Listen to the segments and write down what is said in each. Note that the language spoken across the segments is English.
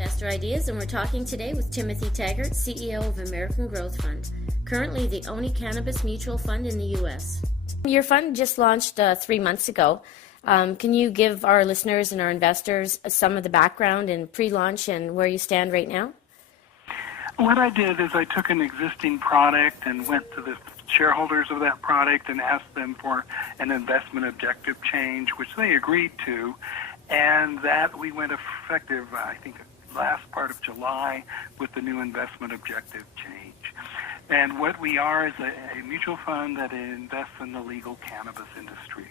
Investor Ideas, and we're talking today with Timothy Taggart, CEO of American Growth Fund, currently the only cannabis mutual fund in the U.S. Your fund just launched 3 months ago. Can you give our listeners and our investors some of the background and pre-launch and where you stand right now? What I did is I took an existing product and went to the shareholders of that product and asked them for an investment objective change, which they agreed to, and that we went effective, I think, last part of July with the new investment objective change. And what we are is a mutual fund that invests in the legal cannabis industry.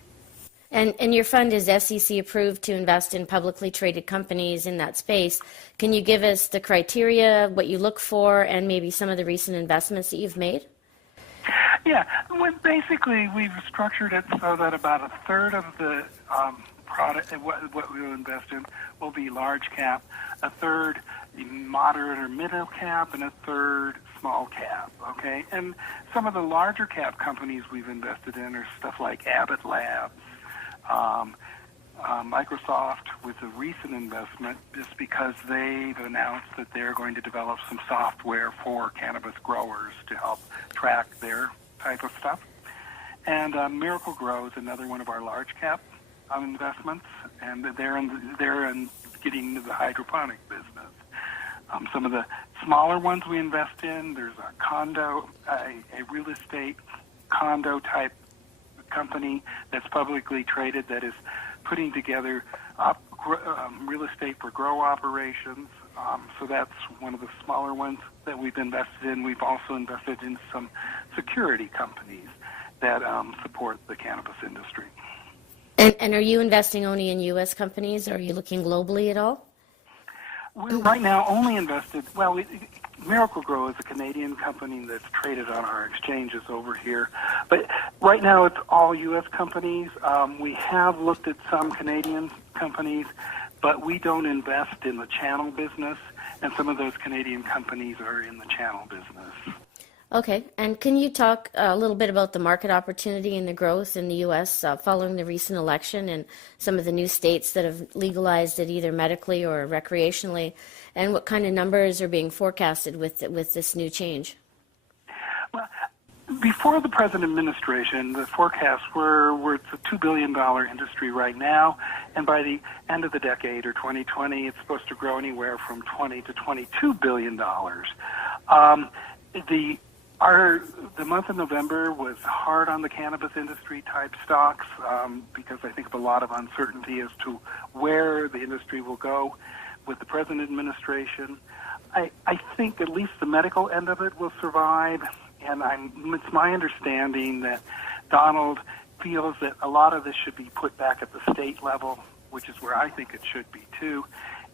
And your fund is SEC approved to invest in publicly traded companies in that space. Can you give us the criteria, what you look for, and maybe some of the recent investments that you've made? Yeah, well, basically we've structured it so that about a third of the product, what we will invest in, will be large cap, a third moderate or middle cap, and a third small cap, okay? And some of the larger cap companies we've invested in are stuff like Abbott Labs, Microsoft with a recent investment just because they've announced that they're going to develop some software for cannabis growers to help track their type of stuff. And Miracle Grow is another one of our large cap investments, and they're in getting into the hydroponic business. Some of the smaller ones we invest in, there's a real estate condo type company that's publicly traded that is putting together real estate for grow operations. So that's one of the smaller ones that we've invested in. We've also invested in some security companies that support the cannabis industry. And are you investing only in U.S. companies, or are you looking globally at all? We're right now only invested, Miracle Grow is a Canadian company that's traded on our exchanges over here. But right now it's all U.S. companies. We have looked at some Canadian companies, but we don't invest in the channel business, and some of those Canadian companies are in the channel business. Okay, and can you talk a little bit about the market opportunity and the growth in the U.S. Following the recent election and some of the new states that have legalized it either medically or recreationally, and what kind of numbers are being forecasted with this new change? Well, before the present administration, the forecasts were it's a $2 billion industry right now, and by the end of the decade, or 2020, it's supposed to grow anywhere from $20 to $22 billion. The month of November was hard on the cannabis industry type stocks because I think of a lot of uncertainty as to where the industry will go with the present administration. I think at least the medical end of it will survive, and it's my understanding that Donald feels that a lot of this should be put back at the state level, which is where I think it should be too.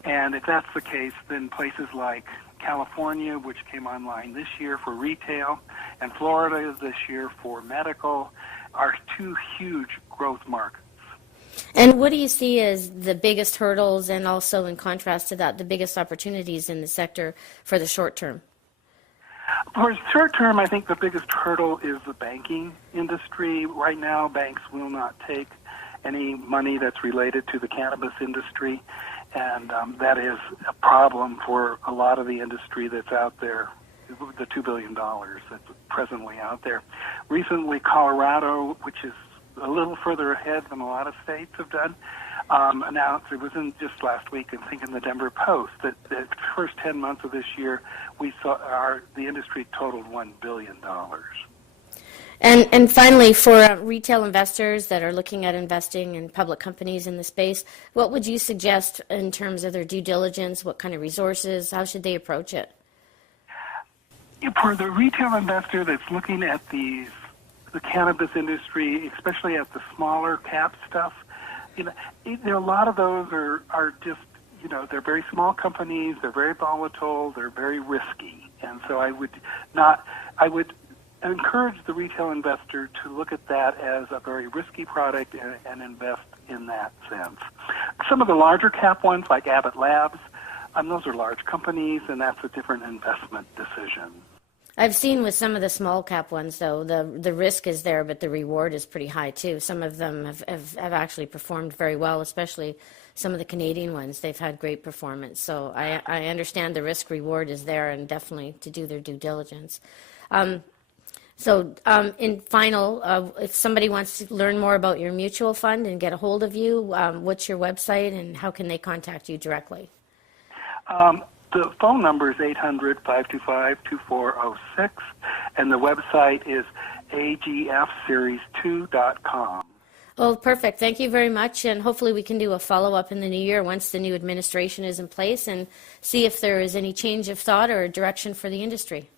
And if that's the case, then places like California, which came online this year for retail, and Florida this year for medical, are two huge growth markets. And what do you see as the biggest hurdles, and also in contrast to that, the biggest opportunities in the sector for the short term? For short term, I think the biggest hurdle is the banking industry. Right now, banks will not take any money that's related to the cannabis industry, and that is a problem for a lot of the industry that's out there, the $2 billion that's presently out there. Recently, Colorado, which is a little further ahead than a lot of states have done, announced, it was in just last week, I think in the Denver Post, that the first 10 months of this year, we saw the industry totaled $1 billion. And finally, for retail investors that are looking at investing in public companies in the space, what would you suggest in terms of their due diligence? What kind of resources? How should they approach it? For the retail investor that's looking at the cannabis industry, especially at the smaller cap stuff, a lot of those are just, they're very small companies, they're very volatile, they're very risky. And so I would encourage the retail investor to look at that as a very risky product and invest in that sense. Some of the larger cap ones, like Abbott Labs, those are large companies, and that's a different investment decision. I've seen with some of the small cap ones, though, the risk is there, but the reward is pretty high too. Some of them have actually performed very well, especially some of the Canadian ones. They've had great performance. So I understand the risk reward is there, and definitely to do their due diligence. In final, if somebody wants to learn more about your mutual fund and get a hold of you, what's your website and how can they contact you directly? The phone number is 800-525-2406, and the website is agfseries2.com. Oh, perfect. Thank you very much, and hopefully we can do a follow-up in the new year once the new administration is in place and see if there is any change of thought or direction for the industry.